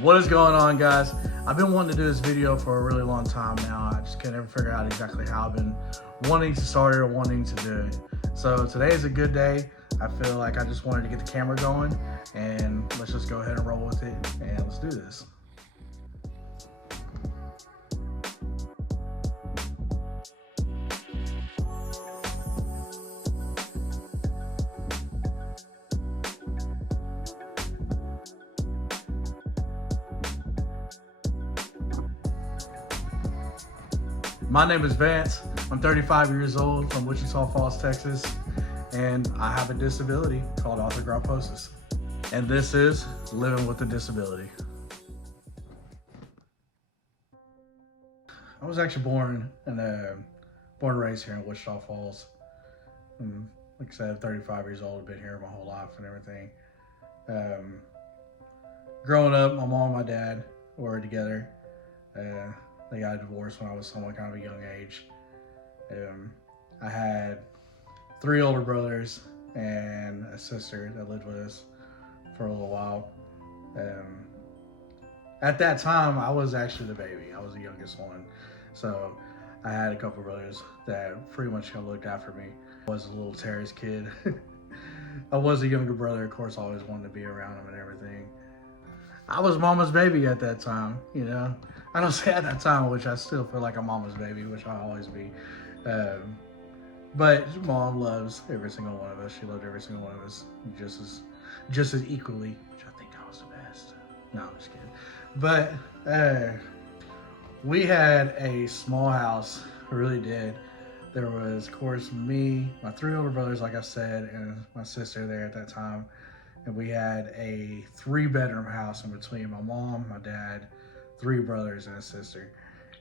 What is going on, guys? I've been wanting to do this video for a really long time now. I just can't ever figure out exactly how I've been wanting to start it or wanting to do it. So today is a good day. I feel like I just wanted to get the camera going, and let's just go ahead and roll with it, and let's do this. My name is Vance. I'm 35 years old from Wichita Falls, Texas, and I have a disability called Arthrogryposis. And this is living with a disability. I was actually born and raised here in Wichita Falls. Like I said, 35 years old. I've been here my whole life and everything. Growing up, my mom and my dad were together. They got a divorce when I was somewhat kind of a young age. I had 3 older brothers and a sister that lived with us for a little while. At that time, I was actually the baby. I was the youngest one. So I had a couple brothers that pretty much looked after me. I was a little terrorist kid. I was a younger brother, of course, I always wanted to be around him and everything. I was mama's baby at that time, you know. I don't say at that time, which I still feel like I'm mama's baby, which I'll always be. But mom loves every single one of us. She loved every single one of us just as equally, which I think I was the best. No, I'm just kidding. But we had a small house. We really did. There was, of course, me, my 3 older brothers, like I said, and my sister there at that time. And we had a 3-bedroom house in between my mom, my dad, 3 brothers, and a sister.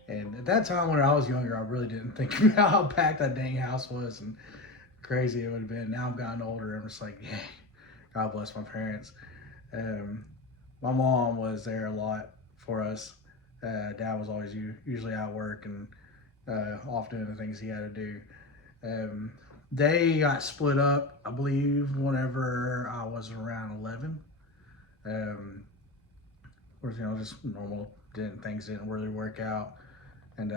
And at that time when I was younger, I really didn't think about how packed that dang house was and crazy it would have been. Now I'm gotten older, I'm just like, yeah, God bless my parents. My mom was there a lot for us. Dad was always usually at work and off doing the things he had to do. They got split up, I believe, whenever I was around 11. Of course, just normal. Things didn't really work out, and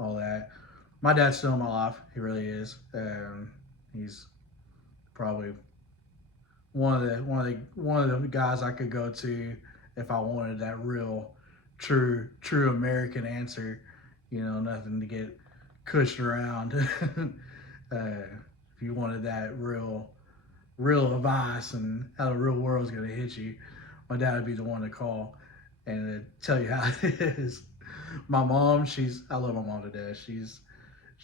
all that. My dad's still in my life. He really is. He's probably one of the guys I could go to if I wanted that real, true American answer. Nothing to get cushed around. If you wanted that real advice and how the real world's gonna hit you, my dad would be the one to call and tell you how it is. My mom, I love my mom to death. She's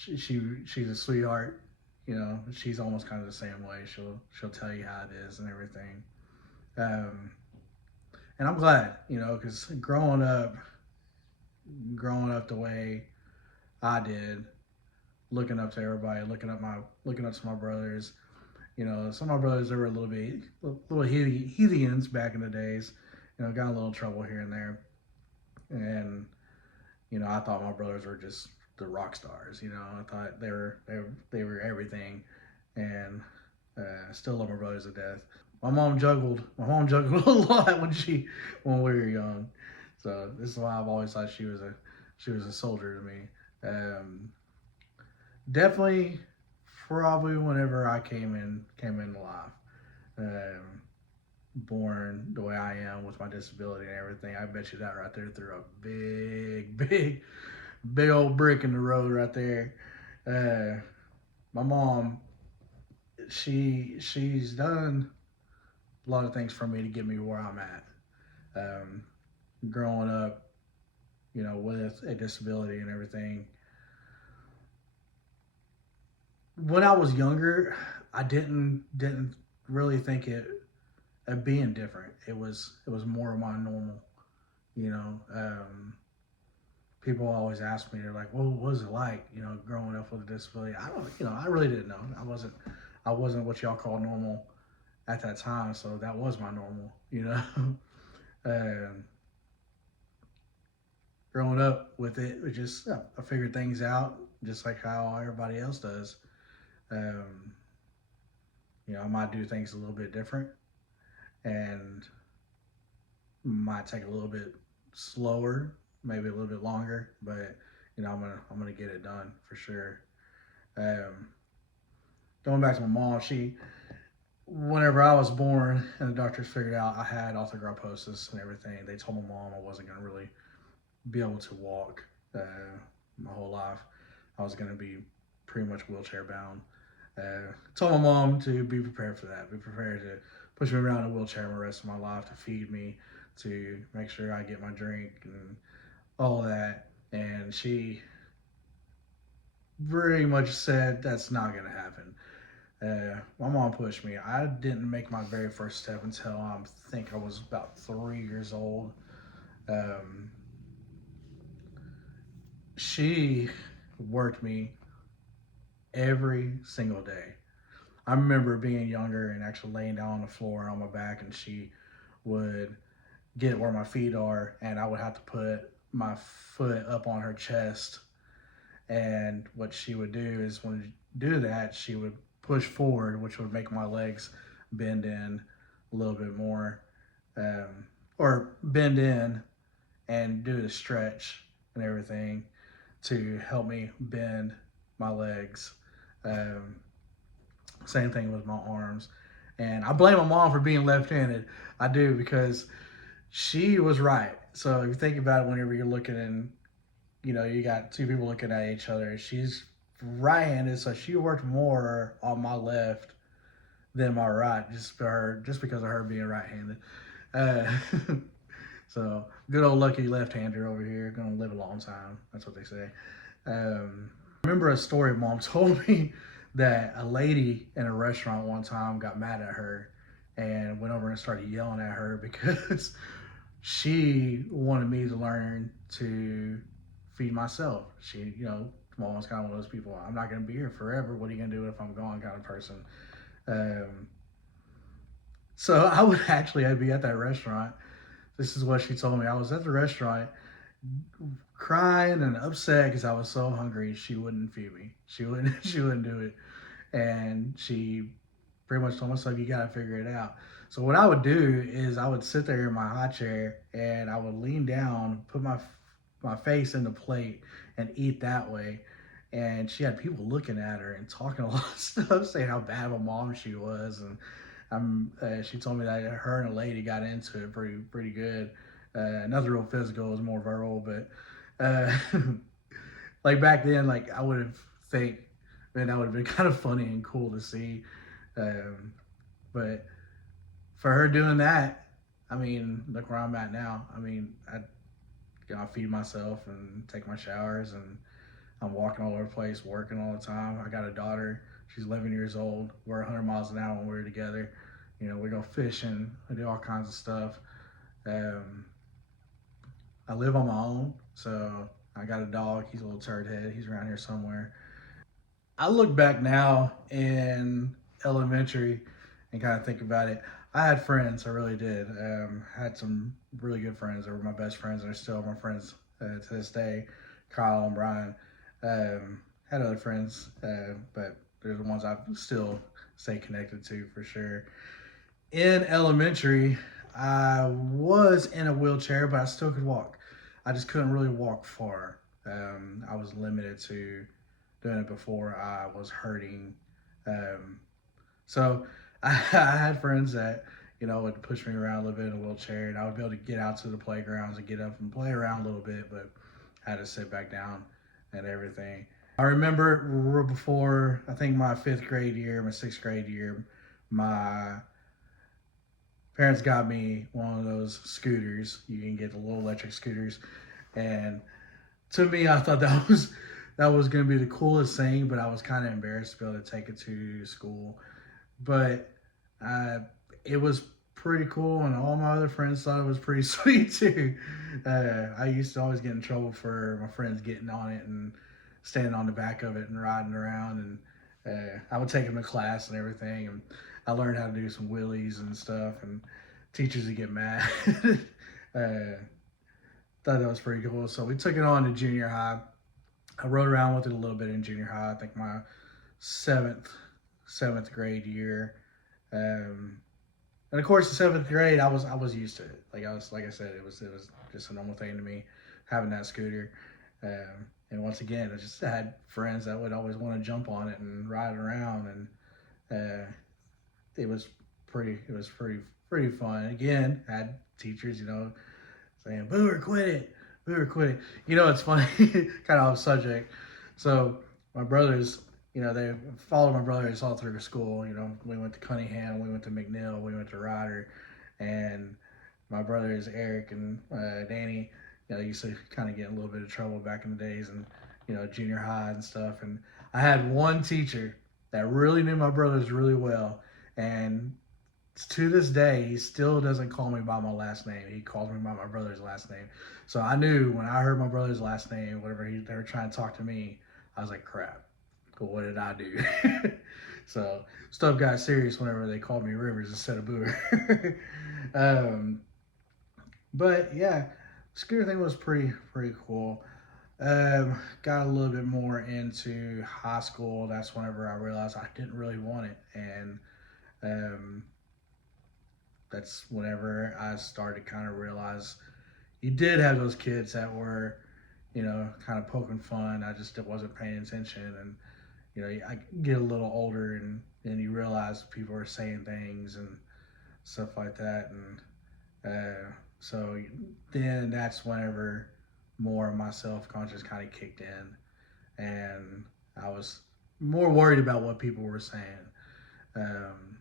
a sweetheart. She's almost kind of the same way. She'll tell you how it is and everything. And I'm glad, because growing up the way I did, looking up to everybody, looking up to my brothers. Some of my brothers, they were a little heathens back in the days. Got a little trouble here and there. And, I thought my brothers were just the rock stars. I thought they were everything. And still love my brothers to death. My mom juggled a lot when we were young. So this is why I've always thought she was a soldier to me. Definitely, probably whenever I came into life, born the way I am with my disability and everything, I bet you that right there threw a big old brick in the road right there. My mom, she's done a lot of things for me to get me where I'm at. Growing up, with a disability and everything. When I was younger, I didn't really think it being different. It was more of my normal. People always ask me, they're like, "Well, what was it like? Growing up with a disability?" I really didn't know. I wasn't what y'all call normal at that time, so that was my normal. Growing up with it, I figured things out just like how everybody else does. I might do things a little bit different, and Might take a little bit slower, maybe a little bit longer, but I'm gonna get it done for sure. Um, Going back to my mom, she whenever I was born and the doctors figured out I had arthrogryposis and everything, they told my mom I wasn't gonna really be able to walk my whole life. I was gonna be pretty much wheelchair bound. Told my mom to be prepared for that. Be prepared to push me around in a wheelchair the rest of my life, to feed me, to make sure I get my drink and all that. And she very much said that's not gonna happen. My mom pushed me. I didn't make my very first step until I think I was about 3 years old. Um, she worked me every single day. I remember being younger and actually laying down on the floor on my back, and she would get where my feet are, and I would have to put my foot up on her chest. And what she would do is, when you do that, she would push forward, which would make my legs bend in a little bit more, um, or bend in and do the stretch and everything to help me bend my legs. Um, Same thing with my arms. And I blame my mom for being left-handed. I do, because she was right. So if you think about it, whenever you're looking in, you got two people looking at each other. She's right-handed, so she worked more on my left than my right, just because of her being right-handed. Uh, so good old lucky left-hander over here, gonna live a long time. That's what they say. I remember a story mom told me that a lady in a restaurant one time got mad at her and went over and started yelling at her because she wanted me to learn to feed myself. Mom's kind of one of those people. I'm not going to be here forever. What are you going to do if I'm gone? Kind of person. Um, so I'd be at that restaurant. This is what she told me. I was at the restaurant crying and upset because I was so hungry. She wouldn't feed me. She wouldn't. She wouldn't do it, and she pretty much told myself, "You got to figure it out." So what I would do is I would sit there in my high chair and I would lean down, put my face in the plate, and eat that way. And she had people looking at her and talking a lot of stuff, saying how bad of a mom she was. And she told me that her and a lady got into it pretty good. Nothing real physical, it was more verbal. But like back then, like I would have think, man, that would have been kind of funny and cool to see. Um, but for her doing that, I mean, look where I'm at now. I mean, I feed myself and take my showers, and I'm walking all over the place, working all the time. I got a daughter. She's 11 years old. We're 100 miles an hour when we're together. We go fishing. I do all kinds of stuff. Um, I live on my own, so I got a dog. He's a little turd head. He's around here somewhere. I look back now in elementary and kind of think about it. I had friends, I really did. Had some really good friends. They were my best friends, and they're still my friends to this day. Kyle and Brian. Had other friends, but they're the ones I still stay connected to for sure. In elementary, I was in a wheelchair, but I still could walk. I just couldn't really walk far. I was limited to doing it before I was hurting. Um, so I had friends that would push me around a little bit in a wheelchair, and I would be able to get out to the playgrounds and get up and play around a little bit, but I had to sit back down and everything. I remember before, I think my 5th grade year, my 6th grade year, my parents got me one of those scooters. You can get the little electric scooters, and to me, I thought that was going to be the coolest thing, but I was kind of embarrassed to be able to take it to school. But it was pretty cool, and all my other friends thought it was pretty sweet too. I used to always get in trouble for my friends getting on it and standing on the back of it and riding around, and I would take them to class and everything, and I learned how to do some wheelies and stuff, and teachers would get mad. uh, Thought that was pretty cool. So we took it on to junior high. I rode around with it a little bit in junior high. I think my seventh grade year. Um, And of course, the seventh grade, I was used to it. Like I said, it was just a normal thing to me having that scooter. And once again, I just had friends that would always want to jump on it and ride it around, and it was pretty fun. Again, had teachers, saying "boo or quit it, boo or quit it." It's funny, kind of off subject. So my brothers, they followed my brothers all through school. We went to Cunningham, we went to McNeil, we went to Ryder, and my brothers Eric and Danny, used to kind of get in a little bit of trouble back in the days, and junior high and stuff. And I had one teacher that really knew my brothers really well, and to this day, he still doesn't call me by my last name. He calls me by my brother's last name. So I knew when I heard my brother's last name, whatever they were trying to talk to me, I was like, crap. Well, what did I do? So stuff got serious whenever they called me Rivers instead of Booer. um, but yeah, scooter thing was pretty cool. Got a little bit more into high school. That's whenever I realized I didn't really want it, and um, that's whenever I started to kind of realize you did have those kids that were, kind of poking fun. I just wasn't paying attention, and I get a little older, and you realize people are saying things and stuff like that, and so then that's whenever more of my self conscious kind of kicked in, and I was more worried about what people were saying. Um,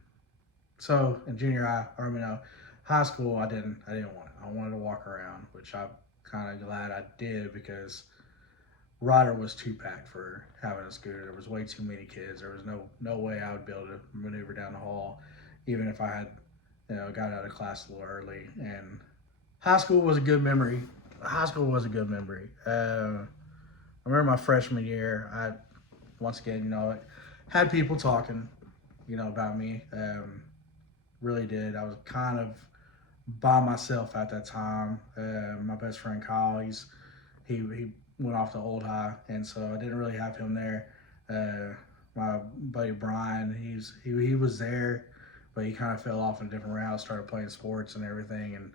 so in junior high, or high school, I didn't want it. I wanted to walk around, which I'm kind of glad I did, because Ryder was too packed for having a scooter. There was way too many kids. There was no way I would be able to maneuver down the hall, even if I had got out of class a little early. And high school was a good memory. High school was a good memory. I remember my freshman year. I once again, had people talking, about me. Really did. I was kind of by myself at that time. My best friend Kyle, he went off to Old High, and so I didn't really have him there. My buddy Brian, he was there, but he kind of fell off in a different route, started playing sports and everything, and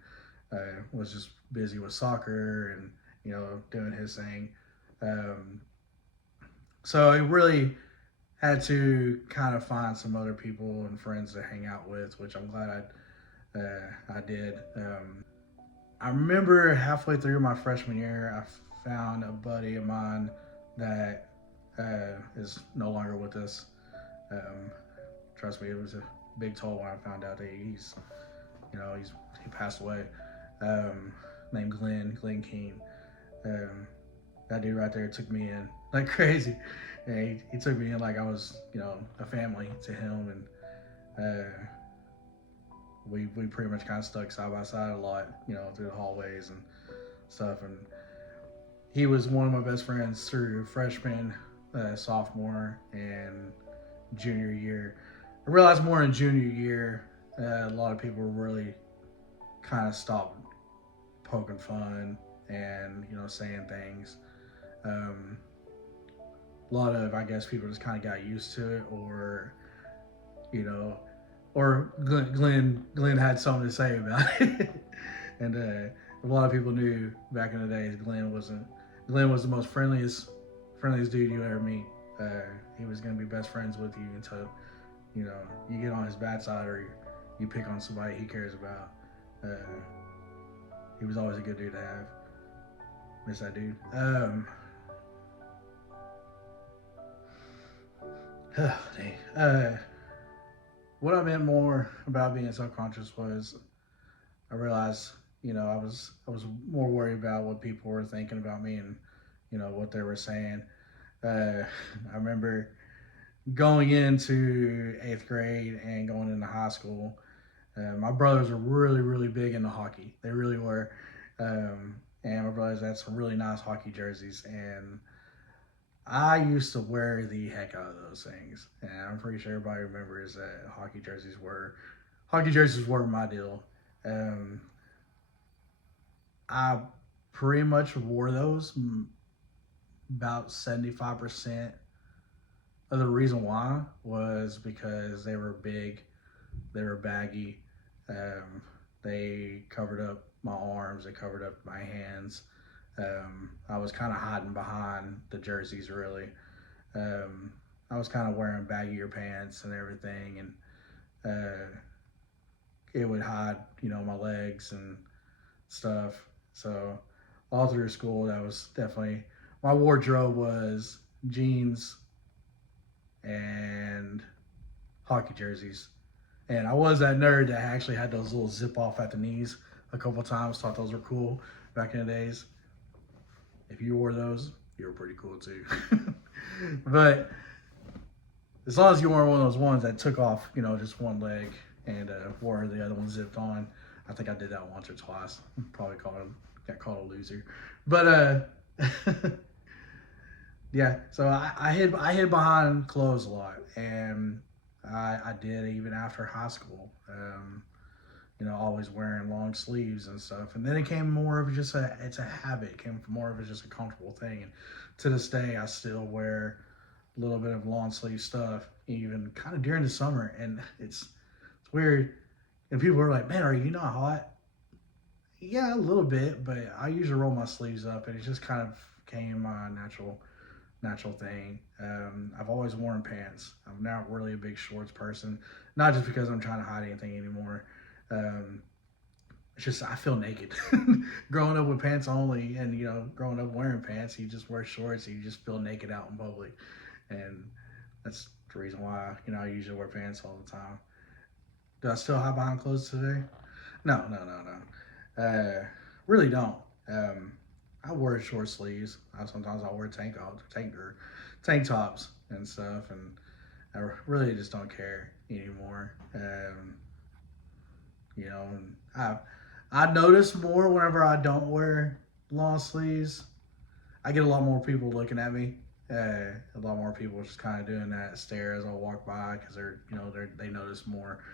was just busy with soccer and doing his thing. Um, so I really had to kind of find some other people and friends to hang out with, which I'm glad I did. I remember halfway through my freshman year, I found a buddy of mine that is no longer with us. Um, Trust me, it was a big toll when I found out that he passed away. Um, Named Glenn Keene. Um, that dude right there took me in like crazy. And he took me in like I was, a family to him, and we pretty much kind of stuck side by side a lot, through the hallways and stuff. And he was one of my best friends through freshman, sophomore, and junior year. I realized more in junior year, a lot of people really kind of stopped poking fun and saying things. A lot of, I guess, people just kind of got used to it, or you know, or Glenn had something to say about it, and a lot of people knew back in the days Glenn was the most friendliest dude you ever meet. He was gonna be best friends with you until you get on his bad side, or you pick on somebody he cares about. He was always a good dude to have. Miss that dude. Dang. What I meant more about being subconscious was I realized, I was more worried about what people were thinking about me, and what they were saying. I remember going into 8th grade and going into high school. My brothers were really big into hockey. They really were. And my brothers had some really nice hockey jerseys, and I used to wear the heck out of those things. And I'm pretty sure everybody remembers that hockey jerseys were my deal. I pretty much wore those about 75% of the reason why was because they were big, they were baggy, They covered up my arms, they covered up my hands. I was kind of hiding behind the jerseys, really. Um, I was kind of wearing baggier pants and everything, and it would hide, my legs and stuff. So all through school, that was definitely my wardrobe was jeans and hockey jerseys. And I was that nerd that actually had those little zip off at the knees a couple times. Thought those were cool back in the days. If you wore those, you were pretty cool too. But as long as you weren't one of those ones that took off, just one leg and wore the other one zipped on. I think I did that once or twice. Probably got called a loser. But yeah, so I hid behind clothes a lot, and I did even after high school. Always wearing long sleeves and stuff. And then it came more of just it's a habit. It came more of just a comfortable thing. And to this day, I still wear a little bit of long sleeve stuff, even kind of during the summer. And it's weird. And people are like, "Man, are you not hot?" Yeah, a little bit, but I usually roll my sleeves up, and it just kind of became my natural thing. I've always worn pants. I'm not really a big shorts person, not just because I'm trying to hide anything anymore. It's just I feel naked. Growing up with pants only, and growing up wearing pants, you just wear shorts, and you just feel naked out in public, and that's the reason why I usually wear pants all the time. Do I still hide behind clothes today? No, no, no, no. Really don't. I wear short sleeves. Sometimes I wear tank tops and stuff, and I really just don't care anymore. And I notice more whenever I don't wear long sleeves. I get a lot more people looking at me. A lot more people just kind of doing that stare as I walk by because they notice more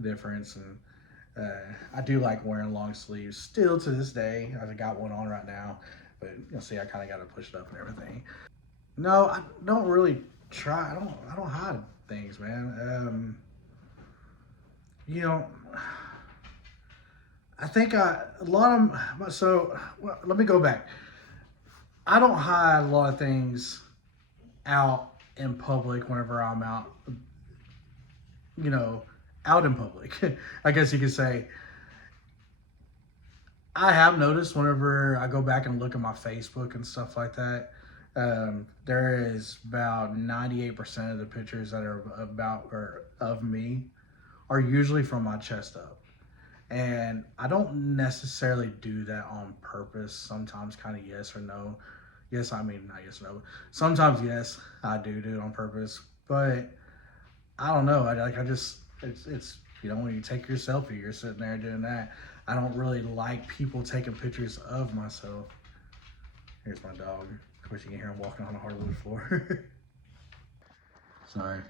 difference. And I do like wearing long sleeves still to this day. I've got one on right now, but you'll see I kind of got to push it up and everything. No, I don't really try. I don't hide things, man. I think let me go back. I don't hide a lot of things out in public whenever I'm out in public. I guess you could say. I have noticed whenever I go back and look at my Facebook and stuff like that, there is about 98% of the pictures that are about or of me are usually from my chest up. And I don't necessarily do that on purpose. Sometimes kind of yes or no. Yes, I mean, not yes or no. Sometimes yes, I do it on purpose. But I don't know. It's when you take your selfie, you're sitting there doing that. I don't really like people taking pictures of myself. Here's my dog. Of course, you can hear him walking on a hardwood floor. Sorry.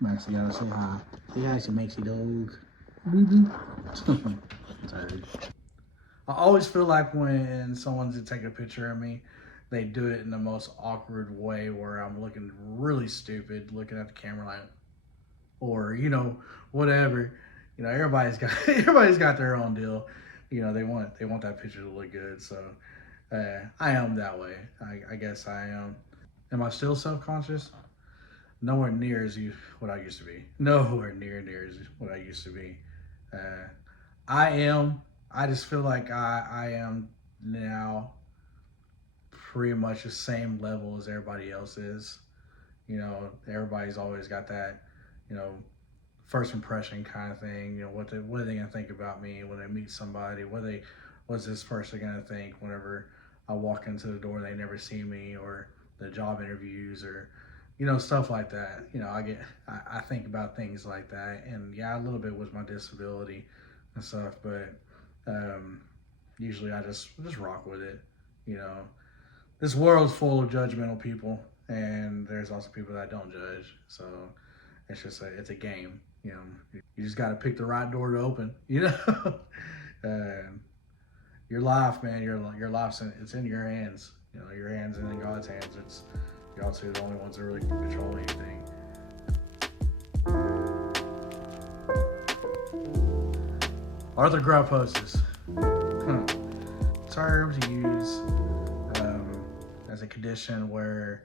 Max, you gotta say hi. Say hi to Maxie dog. Sorry. I always feel like when someone's taking a picture of me, they do it in the most awkward way where I'm looking really stupid, looking at the camera like, or whatever. Everybody's got their own deal. They want that picture to look good. So I am that way. I guess I am. Am I still self-conscious? Nowhere near as what I used to be. Nowhere near as what I used to be. I am. I just feel like I am now pretty much the same level as everybody else is. Everybody's always got that, first impression kind of thing. What are they gonna think about me when they meet somebody? What's this person gonna think whenever I walk into the door? They never see me, or the job interviews, or stuff like that. I think about things like that, and yeah, a little bit with my disability and stuff, but usually I just rock with it. This world's full of judgmental people, and there's also people that don't judge. So it's a game. You just got to pick the right door to open. Your life, man. Your life's it's in your hands. Your hands and in God's hands. Y'all two are the only ones that really can control anything. Arthrogryposis. Term to use as a condition where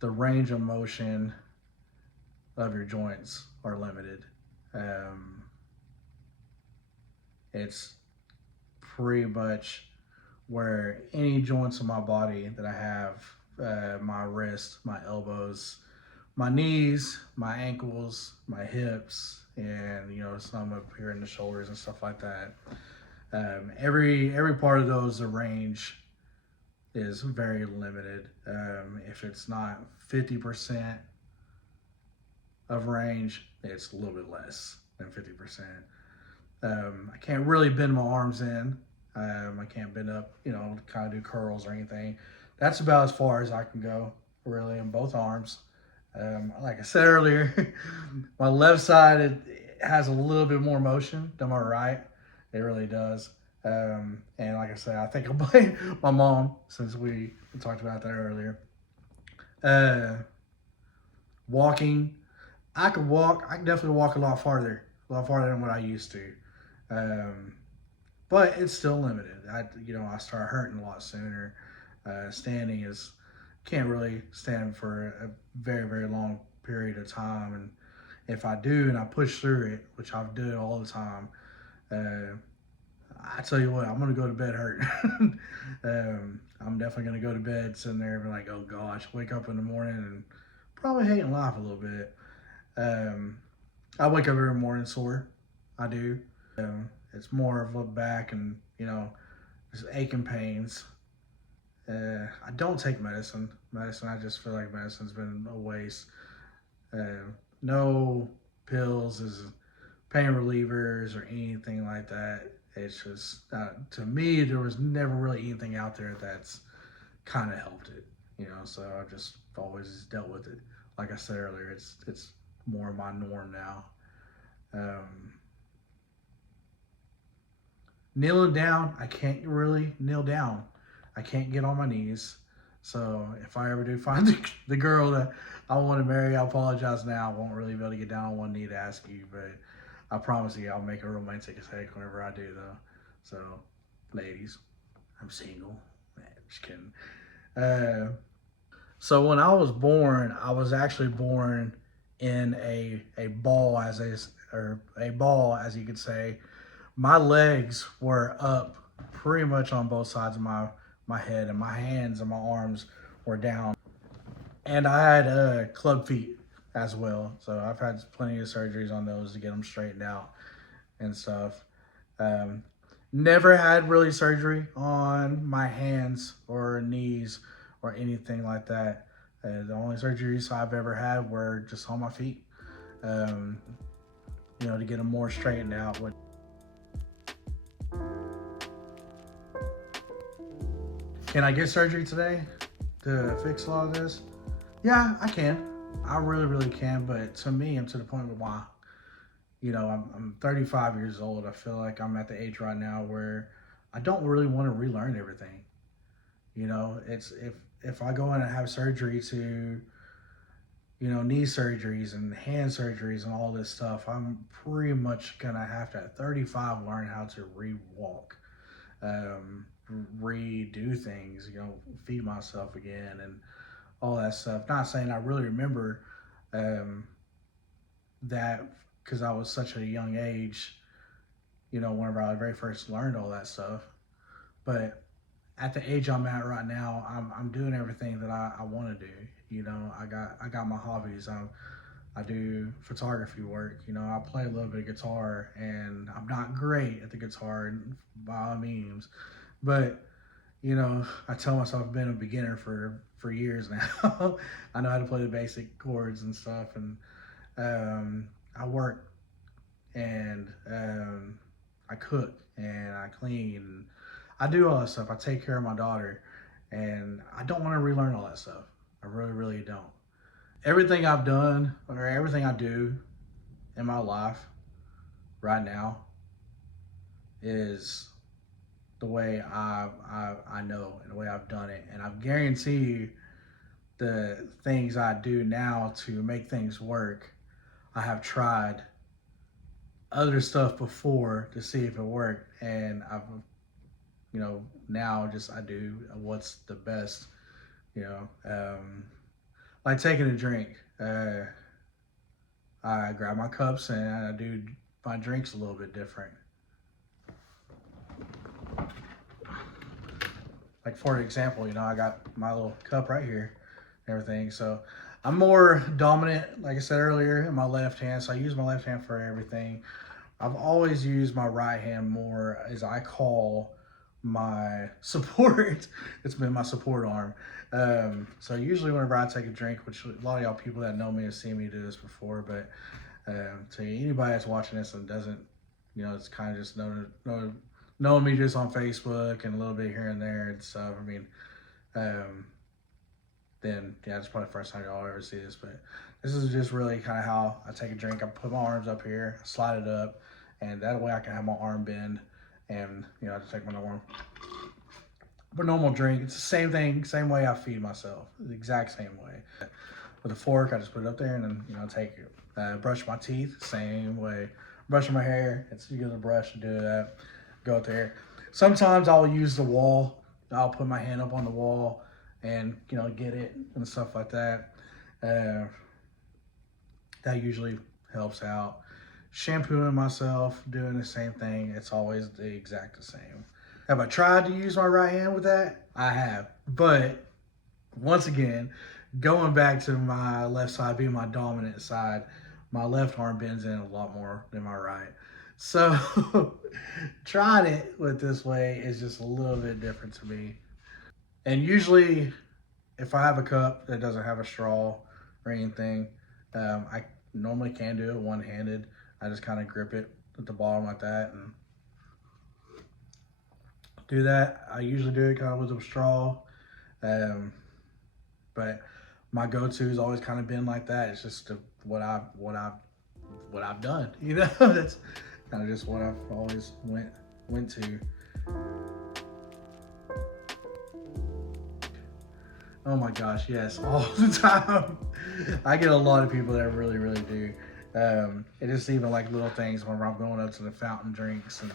the range of motion of your joints are limited. It's pretty much where any joints in my body that I have, my wrist, my elbows, my knees, my ankles, my hips, and some up here in the shoulders and stuff like that. Every part of those, the range is very limited. If it's not 50% of range, it's a little bit less than 50%. I can't really bend my arms in. I can't bend up, kind of do curls or anything. That's about as far as I can go, really, in both arms. Like I said earlier, my left side, it has a little bit more motion than my right. It really does. And like I said, I think I blame my mom, since we talked about that earlier. Walking, I can definitely walk a lot farther than what I used to. But it's still limited. I start hurting a lot sooner. Standing can't really stand for a very, very long period of time. And if I do and I push through it, which I do all the time, I tell you what, I'm going to go to bed hurting. I'm definitely going to go to bed sitting there and be like, oh gosh, wake up in the morning and probably hating life a little bit. I wake up every morning sore. I do. It's more of a back and, just aching pains. I don't take medicine. I just feel like medicine's been a waste. No pills as pain relievers or anything like that. It's just, to me, there was never really anything out there that's kind of helped it, so I've just always dealt with it. Like I said earlier, it's more of my norm now. Kneeling down, I can't really kneel down. I can't get on my knees. So if I ever do find the girl that I want to marry, I apologize now. I won't really be able to get down on one knee to ask you, but I promise you I'll make a romantic mistake whenever I do, though. So, ladies, I'm single. Man, just kidding. So when I was born, I was actually born in a ball, as you could say. My legs were up pretty much on both sides of my head, and my hands and my arms were down. And I had club feet as well. So I've had plenty of surgeries on those to get them straightened out and stuff. Never had really surgery on my hands or knees or anything like that. The only surgeries I've ever had were just on my feet, to get them more straightened out. Can I get surgery today to fix a lot of this? Yeah, I can. I really, really can. But to me, I'm to the point where why? I'm 35 years old. I feel like I'm at the age right now where I don't really want to relearn everything. It's if I go in and have surgery to, knee surgeries and hand surgeries and all this stuff, I'm pretty much gonna have to at 35 learn how to re-walk, redo things, feed myself again and all that stuff. Not saying I really remember that, because I was such a young age, whenever I very first learned all that stuff. But at the age I'm at right now, I'm doing everything that I want to do. I got my hobbies. I do photography work. I play a little bit of guitar, and I'm not great at the guitar by all means, but I tell myself I've been a beginner for years now. I know how to play the basic chords and stuff, and I work, and I cook, and I clean, and I do all that stuff. I take care of my daughter, and I don't want to relearn all that stuff. I really, really don't. Everything I've done, or everything I do in my life right now, is the way I know and the way I've done it. And I guarantee you the things I do now to make things work, I have tried other stuff before to see if it worked, and I've, now just I do what's the best. You know, like taking a drink. I grab my cups and I do my drinks a little bit different. Like for example, I got my little cup right here and everything. So I'm more dominant, like I said earlier, in my left hand. So I use my left hand for everything. I've always used my right hand more as I call my support. It's been my support arm. So usually whenever I take a drink, which a lot of y'all people that know me have seen me do this before, but to anybody that's watching this and doesn't, it's kind of just knowing me just on Facebook and a little bit here and there and stuff. I mean, then yeah, it's probably the first time y'all ever see this, but this is just really kind of how I take a drink. I put my arms up here, slide it up, and that way I can have my arm bend, and I just take my normal drink. It's the same thing, same way I feed myself, the exact same way. With a fork, I just put it up there and then take it. Brush my teeth, same way. Brushing my hair, it's use a brush to do that. Go up there. Sometimes I'll use the wall. I'll put my hand up on the wall and get it and stuff like that. That usually helps out. Shampooing myself, doing the same thing. It's always the exact same. Have I tried to use my right hand with that? I have. But once again, going back to my left side being my dominant side, my left arm bends in a lot more than my right. So trying it with this way is just a little bit different to me. And usually if I have a cup that doesn't have a straw or anything, I normally can do it one-handed. I just kind of grip it at the bottom like that and do that. I usually do it kind of with a straw, but my go-to has always kind of been like that. It's just what I've done. That's kind of just what I've always went to. Oh my gosh, yes, all the time. I get a lot of people that really, really do. It is even like little things whenever I'm going up to the fountain drinks and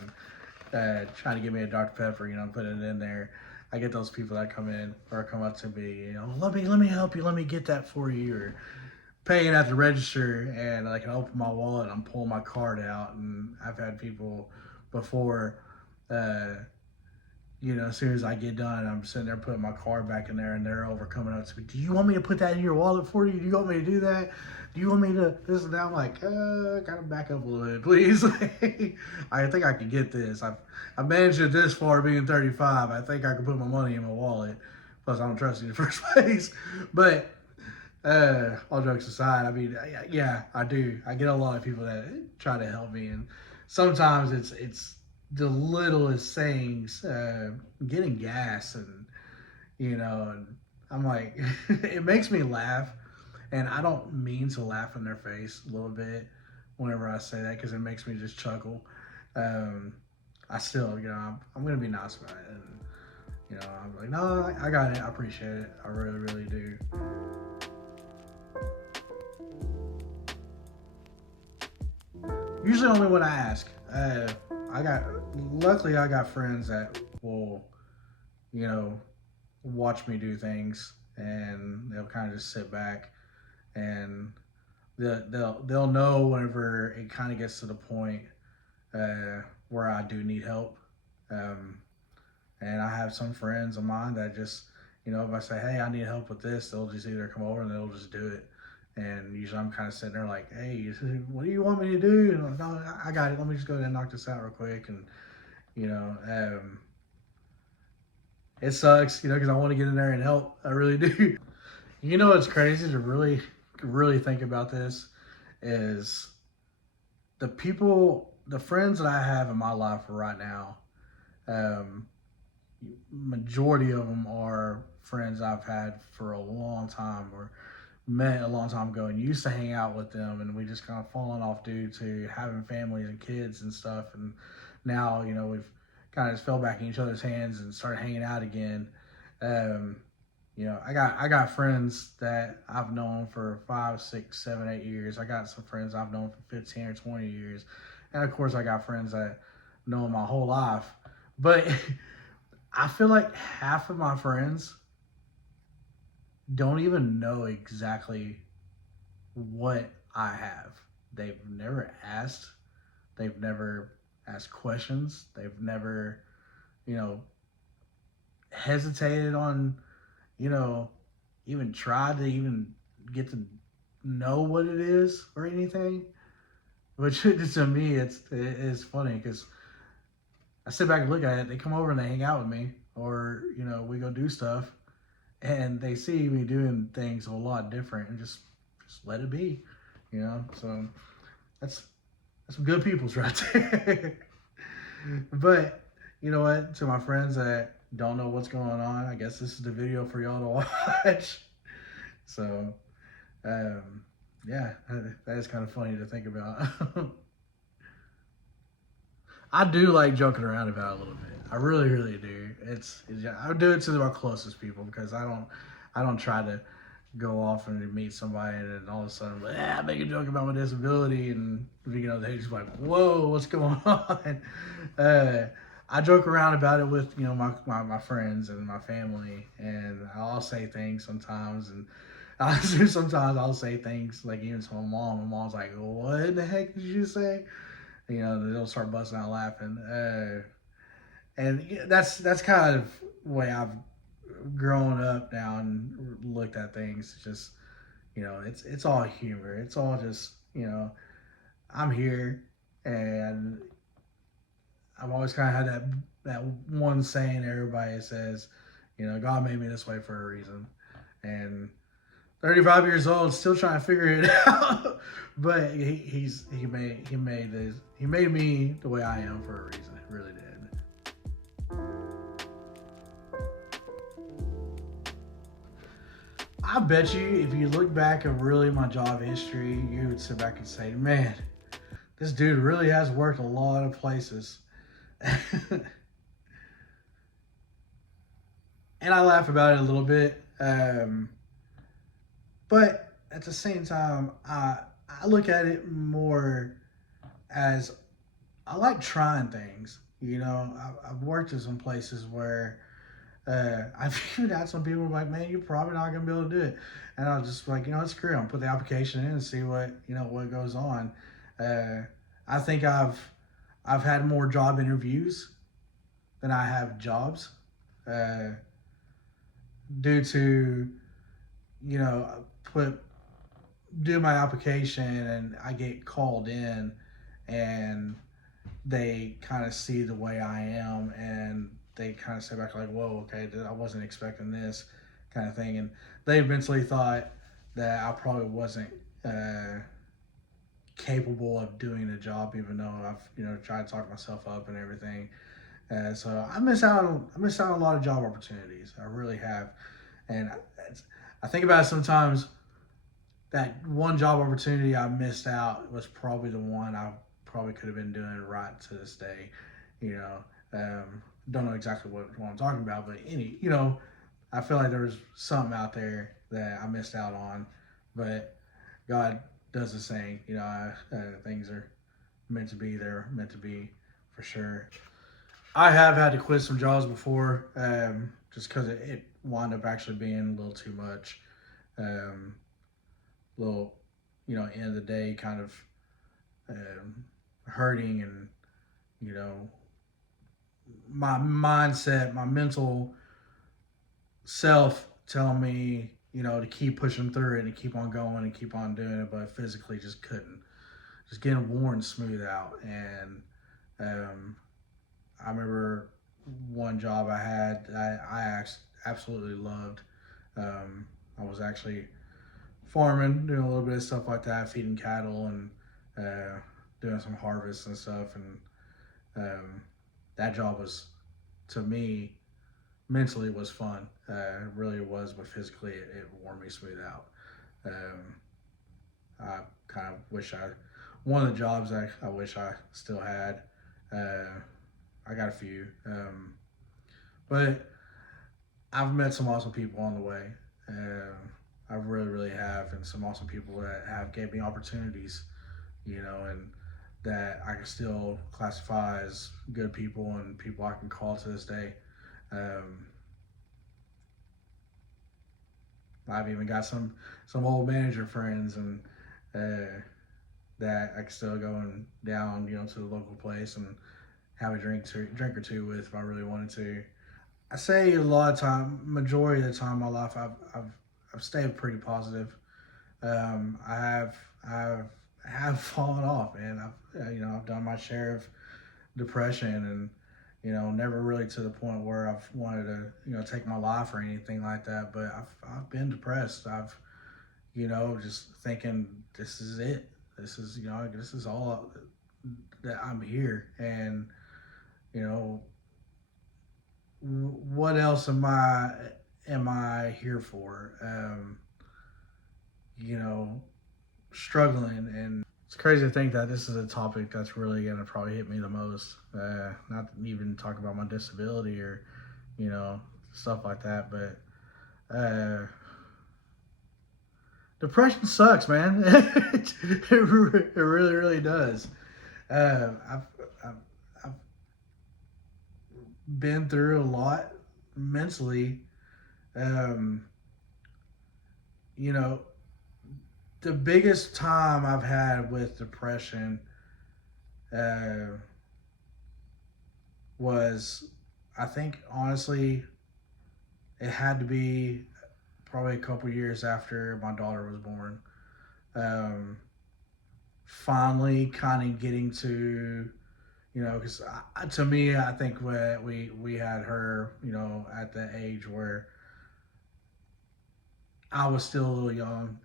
trying to get me a Dr. Pepper, putting it in there. I get those people that come in or come up to me, let me help you, let me get that for you, or paying at the register and I can open my wallet and I'm pulling my card out. And I've had people before, as soon as I get done, I'm sitting there putting my card back in there and they're over coming up to me, do you want me to put that in your wallet for you? Do you want me to do that? Do you want me to this and that? I'm like, gotta back up a little bit, please. I think I can get this. I've managed it this far being 35. I think I can put my money in my wallet. Plus, I don't trust you in the first place. But all jokes aside, I mean, yeah, I do. I get a lot of people that try to help me, and sometimes it's the littlest things, getting gas, and and I'm like, it makes me laugh, and I don't mean to laugh in their face a little bit whenever I say that because it makes me just chuckle. I still, I'm gonna be nice about it, and I'm like, no, I got it. I appreciate it. I really, really do. Usually only when I ask. Luckily I got friends that will, watch me do things, and they'll kind of just sit back and they'll know whenever it kind of gets to the point where I do need help. And I have some friends of mine that just, if I say, hey, I need help with this, they'll just either come over and they'll just do it. And usually I'm kind of sitting there like, hey, what do you want me to do? And I'm, no, I got it. Let me just go ahead and knock this out real quick. And, it sucks, because I want to get in there and help. I really do. What's crazy to really, really think about this is the friends that I have in my life right now, majority of them are friends I've had for a long time, or met a long time ago and used to hang out with them, and we just kind of fallen off due to having families and kids and stuff, and now we've kind of just fell back in each other's hands and started hanging out again. I got friends that I've known for 5, 6, 7, 8 years. I got some friends I've known for 15 or 20 years, And of course, I got friends that know my whole life. But I feel like half of my friends don't even know exactly what I have. They've never asked. They've never asked questions. They've never, you know, hesitated on, you know, even tried to even get to know what it is or anything. Which to me, it's funny because I sit back and look at it. They come over and they hang out with me, or we go do stuff, and they see me doing things a lot different, and just let it be, So that's some good people's right there. But you know what? To my friends that don't know what's going on, I guess this is the video for y'all to watch. So, yeah, that is kind of funny to think about. I do like joking around about it a little bit. I really, really do. I do it to my closest people because I don't try to go off and meet somebody and then all of a sudden, I make a joke about my disability and they just like, whoa, what's going on? I joke around about it with my friends and my family, and I'll say things sometimes, and sometimes I'll say things like even to my mom. My mom's like, what the heck did you say? They'll start busting out laughing. And that's kind of the way I've grown up now and looked at things. It's just, it's all humor. It's all just, I'm here, and I've always kind of had that one saying everybody says, God made me this way for a reason. And 35 years old, still trying to figure it out. But he made me the way I am for a reason. He really did. I bet you if you look back at really my job history, you would sit back and say, man, this dude really has worked a lot of places. And I laugh about it a little bit. But at the same time, I look at it more as I like trying things. I've worked in some places where I've even had some people like, man, you're probably not gonna be able to do it, and I was just like, screw it, I'll put the application in and see what goes on. I think I've had more job interviews than I have jobs, due to put do my application and I get called in, and they kind of see the way I am, and they kind of sit back like, whoa, okay, I wasn't expecting this kind of thing. And they eventually thought that I probably wasn't capable of doing the job, even though I've tried to talk myself up and everything. So I miss out on a lot of job opportunities. I really have. And I think about it sometimes. That one job opportunity I missed out was probably the one I probably could have been doing right to this day. Don't know exactly what I'm talking about, but I feel like there was something out there that I missed out on. But God does this thing. Things are meant to be. They're meant to be, for sure. I have had to quit some jobs before, just because it wound up actually being a little too much. Little, end of the day, kind of hurting, and my mindset, my mental self telling me, to keep pushing through it and keep on going and keep on doing it, but physically just couldn't. Just getting worn smooth out. And I remember one job I had I absolutely loved. I was actually farming, doing a little bit of stuff like that, feeding cattle and doing some harvests and stuff. And that job was, to me, mentally was fun. It really was, but physically it wore me smooth out. I kind of wish one of the jobs I wish I still had. I got a few, but I've met some awesome people on the way. I really, really have, and some awesome people that have gave me opportunities, and that I can still classify as good people and people I can call to this day. Um, I've even got some old manager friends and that I can still go and down, to the local place and have a drink or two with if I really wanted to. I say a lot of time, majority of the time in my life, I've stayed pretty positive. I have fallen off, man. I've done my share of depression and never really to the point where I've wanted to take my life or anything like that. But I've been depressed. I've just thinking this is it. This is all that I'm here, and you know what else am I here for? You know, struggling, and it's crazy to think that this is a topic that's really gonna probably hit me the most. Not even talk about my disability or you know stuff like that, but depression sucks, man. It really really does. I've been through a lot mentally. Um, you know, the biggest time I've had with depression uh, was, I think, honestly, it had to be probably a couple years after my daughter was born. Um, Finally, kind of getting to, because to me, I think we had her, at the age where I was still a little young,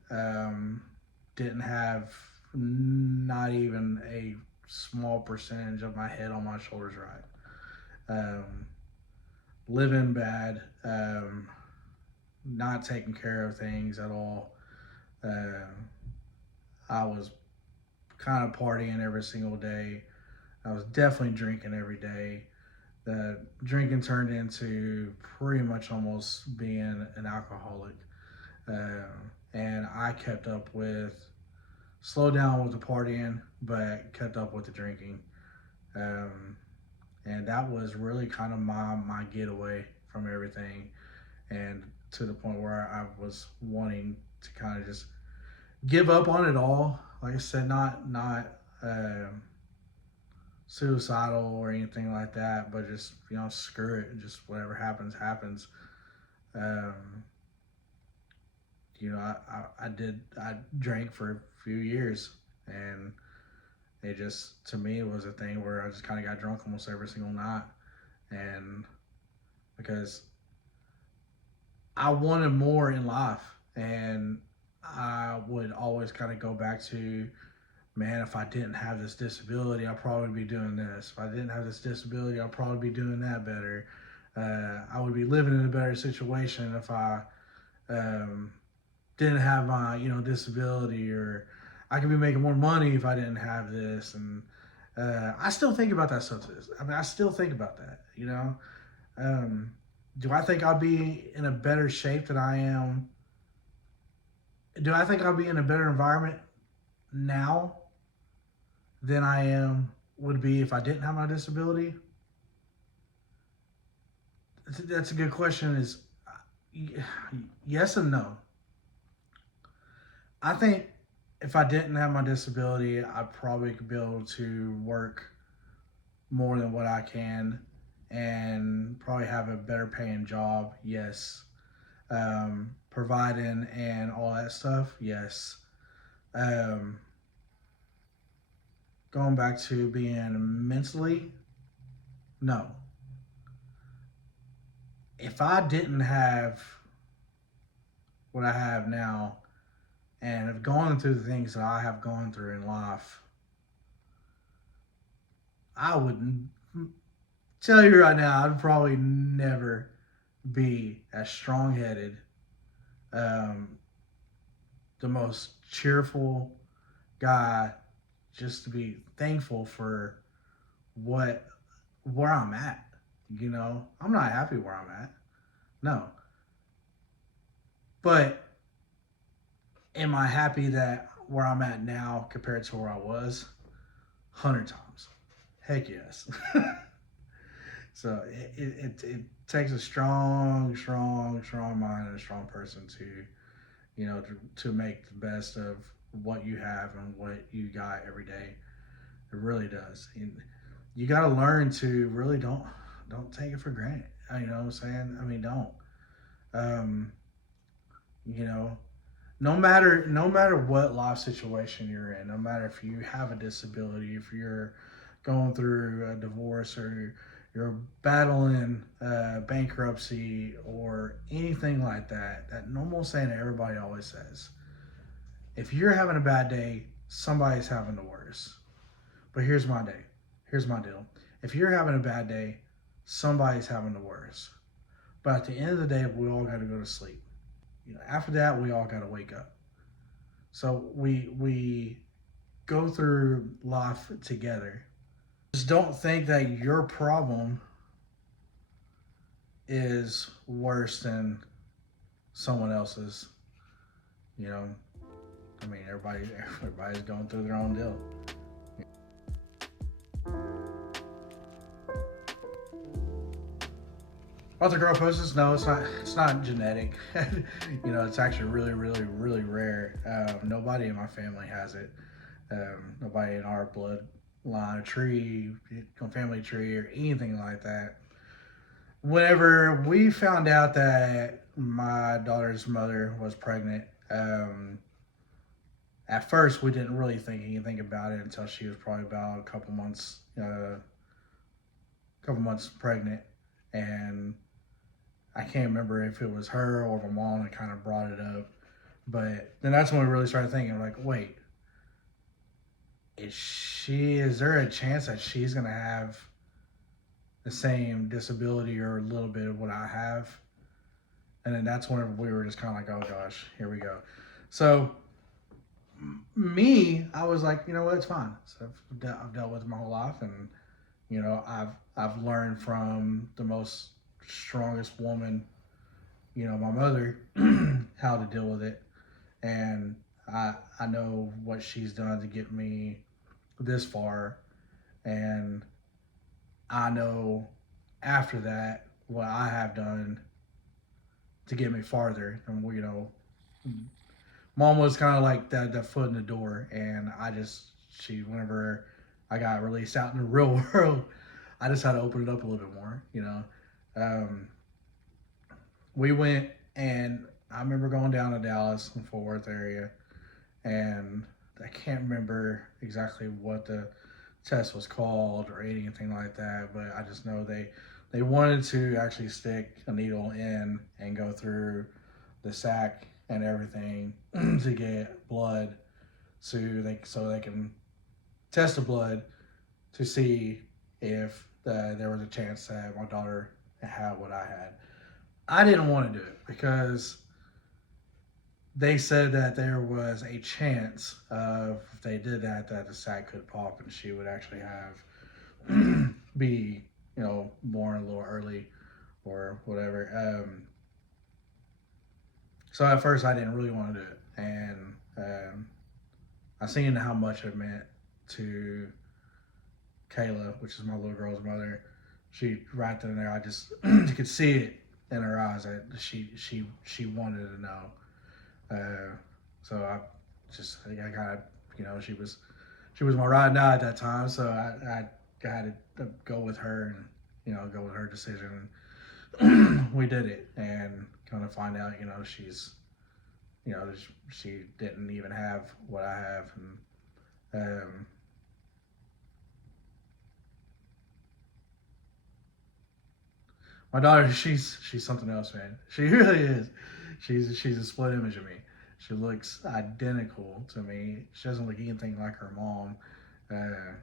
didn't have not even a small percentage of my head on my shoulders right. Living bad, not taking care of things at all. Uh, I was kind of partying every single day. I was definitely drinking every day. The drinking turned into pretty much almost being an alcoholic. Uh, and I kept up with, slowed down with the partying, but kept up with the drinking. Um, and that was really kind of my getaway from everything. And to the point where I was wanting to kind of just give up on it all. Like I said, not suicidal or anything like that, but just screw it, just whatever happens happens. Um, I drank for a few years, and it just to me was a thing where I just kind of got drunk almost every single night, and because I wanted more in life, and I would always kind of go back to, man, if I didn't have this disability, I'd probably be doing this. If I didn't have this disability, I'd probably be doing that better. I would be living in a better situation if I um, didn't have my, disability, or I could be making more money if I didn't have this. And I still think about that stuff. I mean, I still think about that. Um, do I think I'll be in a better shape than I am? Do I think I'll be in a better environment now than would be if I didn't have my disability? That's a good question. Is yes and no. I think if I didn't have my disability, I probably could be able to work more than what I can and probably have a better paying job. Yes. Providing and all that stuff. Yes. Um, Going back to being mentally, no. If I didn't have what I have now and have gone through the things that I have gone through in life, I would tell you right now, I'd probably never be as strong headed, um, the most cheerful guy, just to be thankful for where I'm at. I'm not happy where I'm at. No. But am I happy that where I'm at now compared to where I was? 100 times. Heck yes. So it takes a strong mind and a strong person to, to make the best of what you have and what you got every day. It really does. And you got to learn to really don't take it for granted. You know what I'm saying? I mean, don't. Um, you know, no matter what life situation you're in, no matter if you have a disability, if you're going through a divorce or you're battling bankruptcy or anything like that, that normal saying that everybody always says, if you're having a bad day, somebody's having the worst. But here's my day. Here's my deal. If you're having a bad day, somebody's having the worst. But at the end of the day, we all got to go to sleep. After that, we all got to wake up. So we go through life together. Just don't think that your problem is worse than someone else's. You know, I mean, everybody's going through their own deal. Arthrogryposis, no, it's not. It's not genetic. It's actually really rare. Nobody in my family has it. Nobody in our bloodline, tree, family tree, or anything like that. Whenever we found out that my daughter's mother was pregnant, at first we didn't really think anything about it until she was probably about a couple months pregnant, and I can't remember if it was her or my mom that kind of brought it up. But then that's when we really started thinking, like, wait, is there a chance that she's going to have the same disability or a little bit of what I have? And then that's when we were just kind of like, oh gosh, here we go. So I was like, you know what, it's fine. So I've dealt with it my whole life, and I've learned from the most strongest woman, my mother, how to deal with it, and I know what she's done to get me this far, and I know after that what I have done to get me farther. And mom was kind of like that foot in the door, and whenever I got released out in the real world, I just had to open it up a little bit more. Um, we went, and I remember going down to Dallas in Fort Worth area, and I can't remember exactly what the test was called or anything like that, but I just know they wanted to actually stick a needle in and go through the sac and everything to get blood, so they can test the blood to see if there was a chance that my daughter had what I had. I didn't want to do it because they said that there was a chance of, if they did that the sac could pop and she would actually have be born a little early or whatever. So at first I didn't really want to do it, and I seen how much it meant to Kayla, which is my little girl's mother. She right then and there, I just you could see it in her eyes that she wanted to know. So I kind of, she was my ride and die at that time. So I had to go with her and, go with her decision. We did it, and kind of find out, she didn't even have what I have. And, my daughter, she's something else, man. She really is. She's a split image of me. She looks identical to me. She doesn't look anything like her mom. Uh,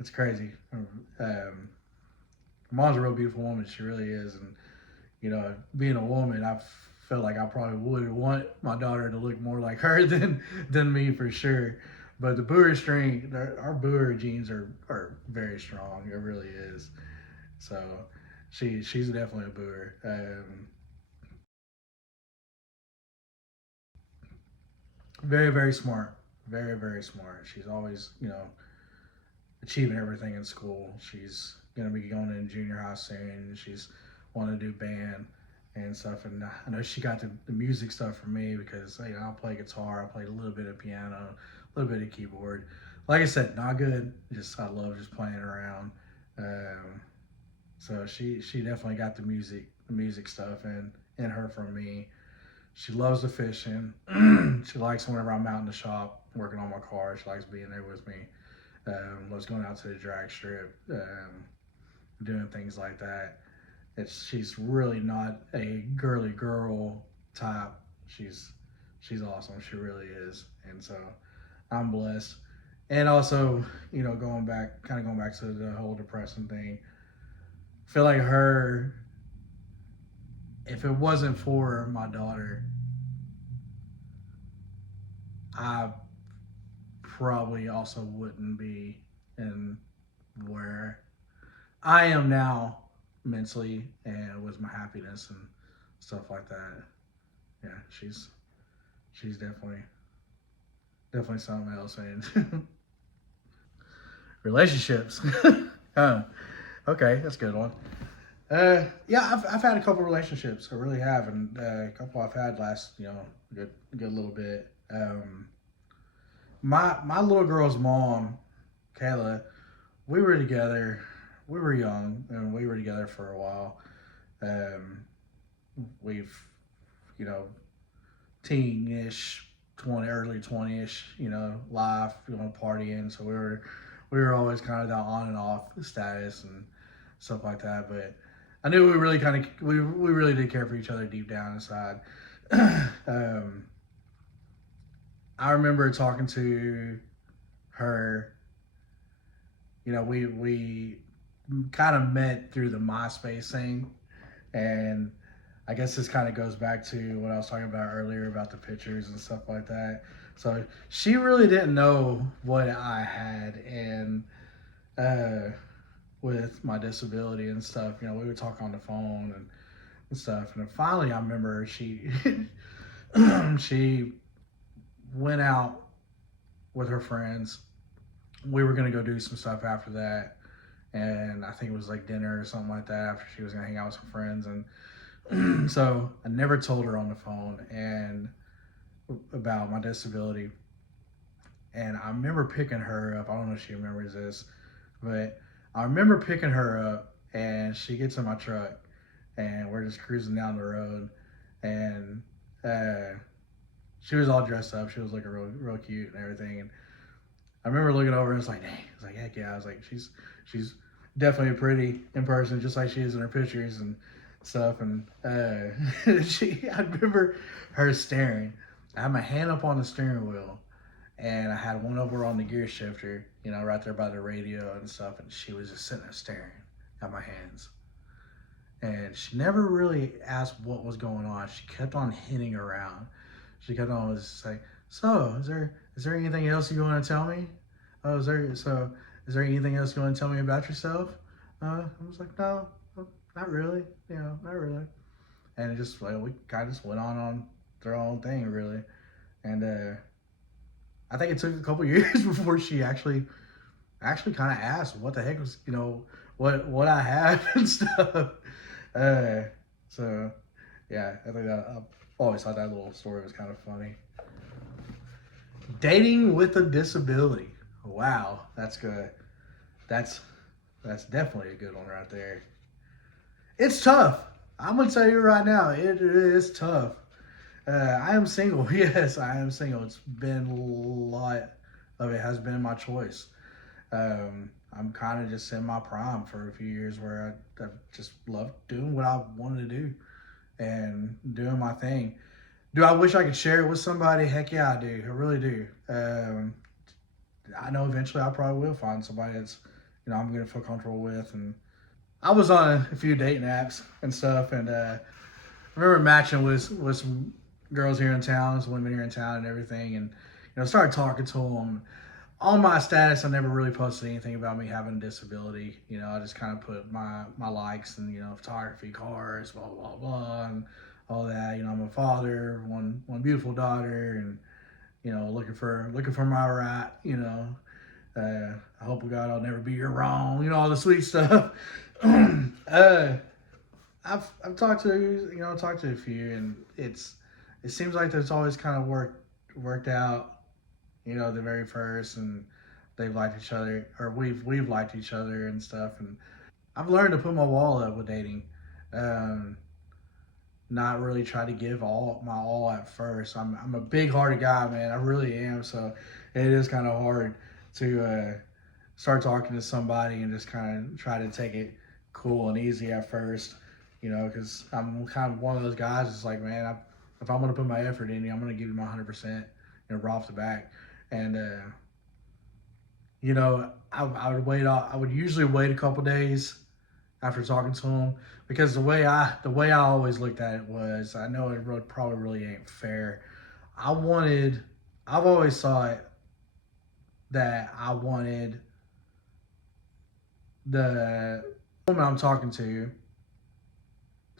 it's crazy. Mom's a real beautiful woman. She really is. And being a woman, I felt like I probably would want my daughter to look more like her than me for sure. But the Boer string, our Boer genes are very strong. It really is. So she's definitely a Boer. Very smart, very smart. She's always achieving everything in school. She's gonna be going in junior high soon. She's wanting to do band and stuff. And I know she got the music stuff from me because I play guitar, I play a little bit of piano, a little bit of keyboard. Like I said, not good. Just I love just playing around. Um, so she definitely got the music stuff in her from me. She loves the fishing. She likes whenever I'm out in the shop working on my car. She likes being there with me. Loves going out to the drag strip, doing things like that. She's really not a girly girl type. She's she's awesome. She really is, and so I'm blessed. And also, kind of going back to the whole depressing thing. I feel like her. If it wasn't for my daughter, I probably also wouldn't be in where I am now mentally and with my happiness and stuff like that. Yeah, she's definitely something else. And relationships. Oh, okay, that's a good one. Yeah, I've had a couple relationships. I really have, and a couple I've had last, good little bit. My little girl's mom, Kayla, we were together. We were young, and we were together for a while. Um, we've, you know, teen-ish, early 20-ish, life, partying. So we were always kind of that on and off status and stuff like that. But I knew we really did care for each other deep down inside. um, I remember talking to her. We kind of met through the MySpace thing, and I guess this kind of goes back to what I was talking about earlier about the pictures and stuff like that. So she really didn't know what I had, and uh, with my disability and stuff, we would talk on the phone and stuff. And then finally, I remember she she went out with her friends. We were gonna go do some stuff after that, and I think it was like dinner or something like that. After she was gonna hang out with some friends, and so I never told her on the phone and about my disability. And I remember picking her up. I don't know if she remembers this, but I remember picking her up, and she gets in my truck, and we're just cruising down the road, and she was all dressed up. She was looking real cute and everything. And I remember looking over and it's like, dang. I was like, heck yeah. I was like, she's definitely pretty in person, just like she is in her pictures and stuff. And I remember her staring. I had my hand up on the steering wheel, and I had one over on the gear shifter, right there by the radio and stuff. And she was just sitting there staring at my hands. And she never really asked what was going on. She kept on hinting around. She kept on was like, so is there anything else you want to tell me? Oh, is there anything else you want to tell me about yourself? I was like, no, not really, not really. And it just like we kind of just went on their own thing really. And I think it took a couple years before she actually kind of asked what the heck was, what I had and stuff. Uh, so yeah, I think that I've always thought that little story was kind of funny. Dating with a disability. Wow, that's good. That's definitely a good one right there. It's tough. I'm gonna tell you right now, it is tough. I am single. Yes, I am single. It's been a lot of it has been my choice. I'm kind of just in my prime for a few years where I just loved doing what I wanted to do and doing my thing. Do I wish I could share it with somebody? Heck yeah, I do. I really do. I know eventually I probably will find somebody that's, I'm going to feel comfortable with. And I was on a few dating apps and stuff, and I remember matching with some girls here in town, some women here in town and everything, and, started talking to them. On my status, I never really posted anything about me having a disability. I just kind of put my likes and, photography, cars, blah, blah, blah, and all that. I'm a father, one beautiful daughter, and, looking for my rat, I hope God I'll never be your wrong. All the sweet stuff. I've talked to talked to a few, and it seems like there's always kind of worked out. The very first, and they've liked each other, or we've liked each other and stuff. And I've learned to put my wall up with dating. Um, Not really try to give all my all at first. I'm a big hearted guy, man. I really am. So it is kind of hard to start talking to somebody and just kind of try to take it cool and easy at first, because I'm kind of one of those guys. It's like, man, if I'm gonna put my effort in, I'm gonna give you my 100%, right off the back. And I would wait. I would usually wait a couple days after talking to him, because the way I always looked at it was, I know it probably really ain't fair. I've always thought that I wanted the woman I'm talking to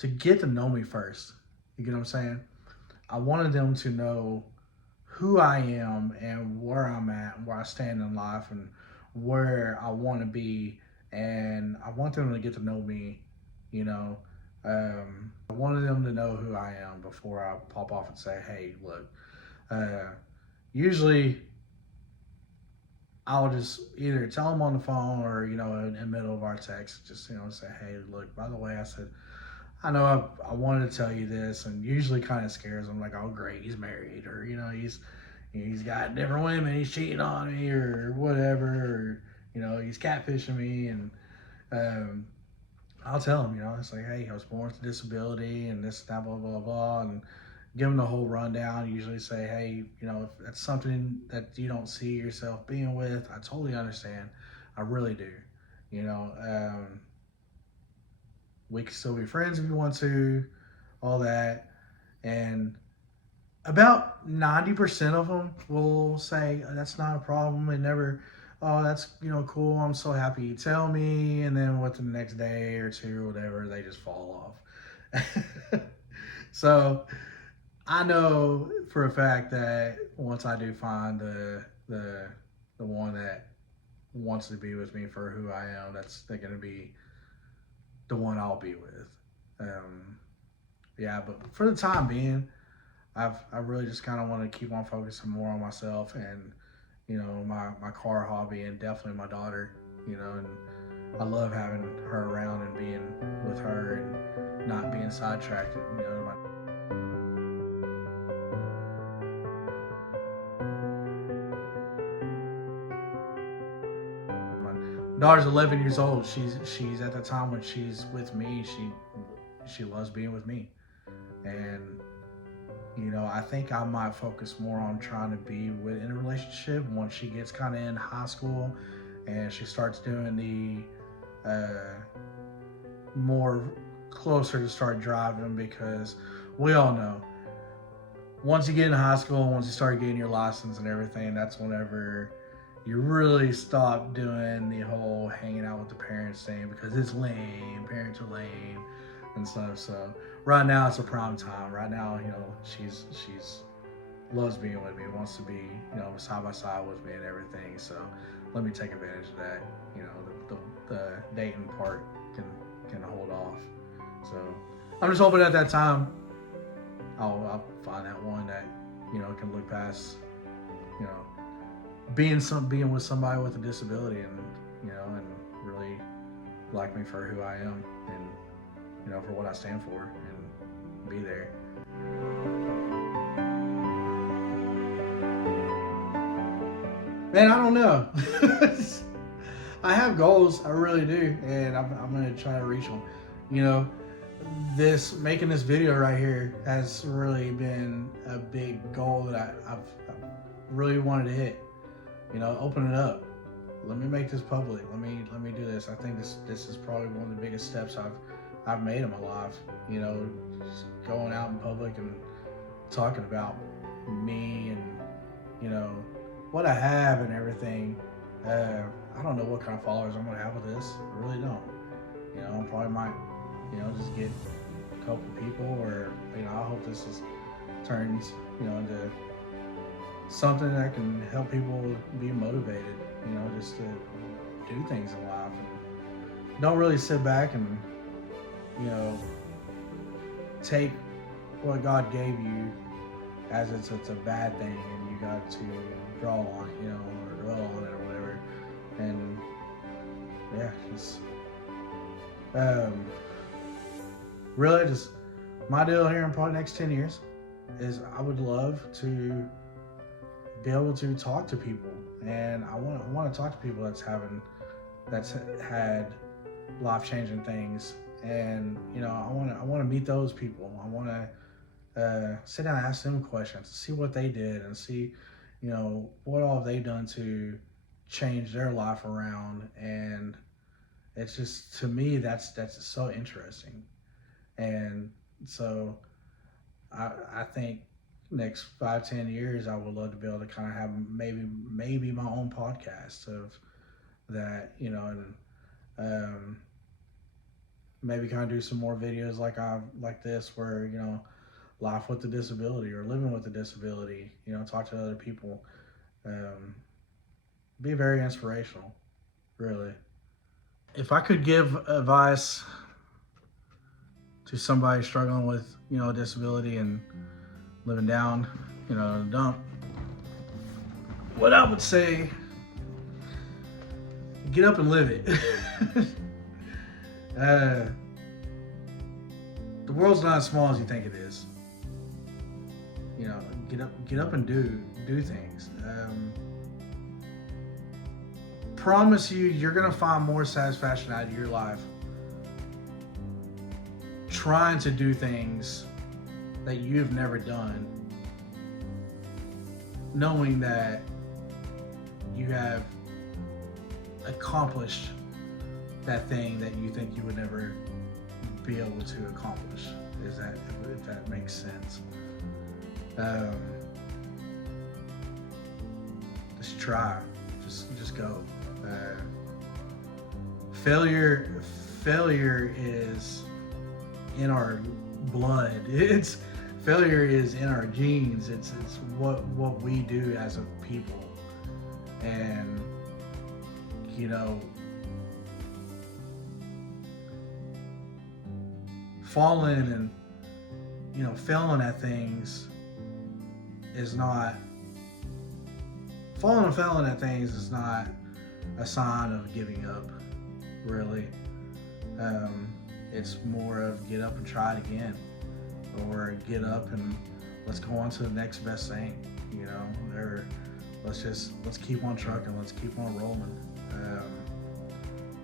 get to know me first. You get what I'm saying? I wanted them to know who I am and where I'm at, where I stand in life, and where I want to be. And I want them to get to know me, you know. I wanted them to know who I am before I pop off and say, hey, look. Usually I'll just either tell them on the phone, or, in the middle of our text, just, say, hey, look, by the way, I said, I know I wanted to tell you this, and usually kind of scares them, like, oh, great, he's married, or, he's got different women, he's cheating on me, or whatever, or, he's catfishing me. And I'll tell him, it's like, hey, I was born with a disability, and this, that, blah, blah, blah, and give them the whole rundown. Usually say, hey, if that's something that you don't see yourself being with, I totally understand. I really do. You know, we can still be friends if you want to, all that. And about 90% of them will say, that's not a problem. And never, oh, that's, cool. I'm so happy you tell me. And then within the next day or two or whatever, they just fall off. So I know for a fact that once I do find the one that wants to be with me for who I am, they're going to be the one I'll be with. Yeah, but for the time being, I really just kind of want to keep on focusing more on myself and, my car hobby, and definitely my daughter, and I love having her around and being with her and not being sidetracked. My daughter's 11 years old. She's at the time when she's with me, she loves being with me. And I think I might focus more on trying to be in a relationship once she gets kind of in high school and she starts doing the more closer to start driving, because we all know once you get in high school, once you start getting your license and everything, that's whenever you really stop doing the whole hanging out with the parents thing, because it's lame. Parents are lame and stuff. So right now it's a prime time. Right now, she's loves being with me, wants to be, side by side with me and everything. So let me take advantage of that. The dating part can hold off. So I'm just hoping at that time I'll find that one that can look past being with somebody with a disability, and and really like me for who I am, and for what I stand for, and be there. Man, I don't know. I have goals, I really do, and I'm gonna try to reach them. Making this video right here has really been a big goal that I've really wanted to hit. Open it up. Let me make this public. Let me do this. I think this is probably one of the biggest steps I've made in my life. Just going out in public and talking about me and what I have and everything. I don't know what kind of followers I'm gonna have with this. I really don't. I probably might just get a couple people, or I hope turns into something that can help people be motivated, just to do things in life. And don't really sit back and, you know, take what God gave you as it's a bad thing and you got to draw on it, or dwell on it or whatever. And yeah, just really just my deal here in probably the next 10 years is I would love to be able to talk to people, and I want to talk to people that's had life-changing things, and I want to meet those people. I want to sit down and ask them questions, see what they did, and see what all they done to change their life around. And it's just, to me, that's so interesting. And so I think next 5-10 years I would love to be able to kind of have maybe my own podcast of that, and maybe kind of do some more videos like this where life with a disability or living with a disability, talk to other people, be very inspirational, really. If I could give advice to somebody struggling with a disability and living down in a dump, what I would say, get up and live it. The world's not as small as you think it is. Get up and do things. Promise you're gonna find more satisfaction out of your life trying to do things that you've never done, knowing that you have accomplished that thing that you think you would never be able to accomplish. If that makes sense. Just try. Just go. Failure is in our blood. Failure is in our genes. It's what we do as a people. And falling and failing at things is not a sign of giving up, really. It's more of get up and try it again, or get up and let's go on to the next best thing, or let's keep on trucking, let's keep on rolling.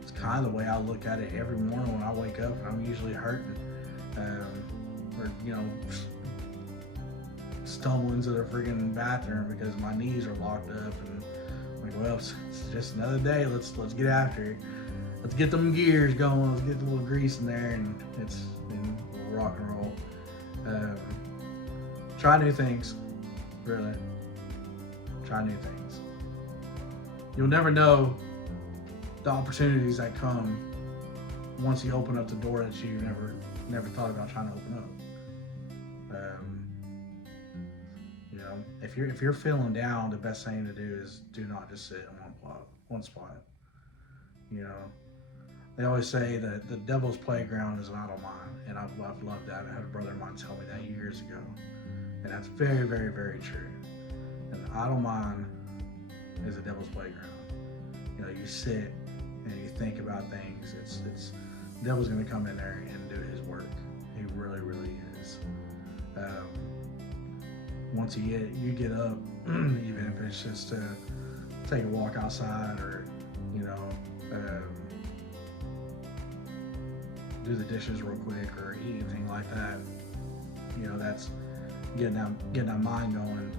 It's kind of the way I look at it every morning when I wake up, and I'm usually hurting, or stumbling to the freaking bathroom because my knees are locked up, and I'm like, well, it's just another day. Let's get after it. Let's get them gears going. Let's get a little grease in there, and we'll rock and roll. Try new things, really. Try new things. You'll never know the opportunities that come once you open up the door that you never thought about trying to open up. If you're feeling down, the best thing to do is do not just sit in one spot. They always say that the devil's playground is an idle mind, and I've loved that. I had a brother of mine tell me that years ago, and that's very, very, very true. An idle mind is a devil's playground. You sit and you think about things. It's the devil's going to come in there and do his work. He really, really is. Once you get up, even if it's just to take a walk outside, or do the dishes real quick, or eat anything like that, that's getting that mind going.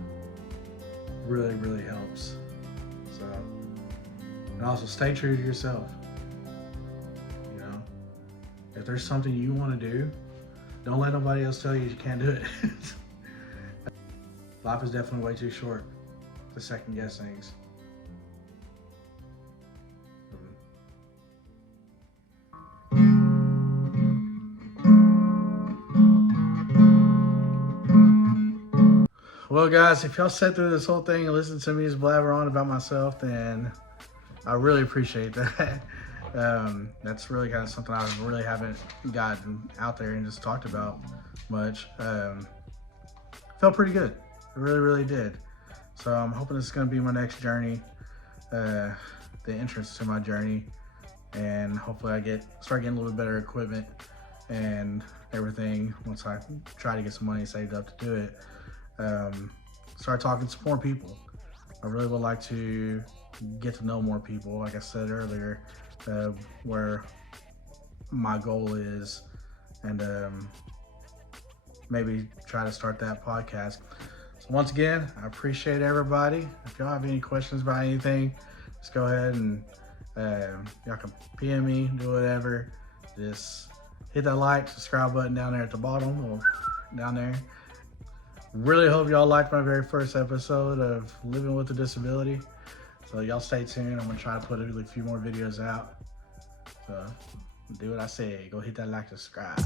Really, really helps. So, and also stay true to yourself. If there's something you want to do, don't let nobody else tell you you can't do it. Life is definitely way too short to second guess things. Well, guys, if y'all sat through this whole thing and listened to me just blabber on about myself, then I really appreciate that. That's really kind of something I really haven't gotten out there and just talked about much. Felt pretty good. It really, really did. So I'm hoping this is going to be my next journey, the entrance to my journey, and hopefully I start getting a little bit better equipment and everything once I try to get some money saved up to do it. Start talking to some more people. I really would like to get to know more people, like I said earlier, where my goal is, and maybe try to start that podcast. So once again, I appreciate everybody. If y'all have any questions about anything, just go ahead and y'all can PM me, do whatever. Just hit that like, subscribe button down there at the bottom or down there. Really hope y'all liked my very first episode of Living with a Disability. So y'all stay tuned. I'm gonna try to put a few more videos out. So do what I say. Go hit that like, subscribe.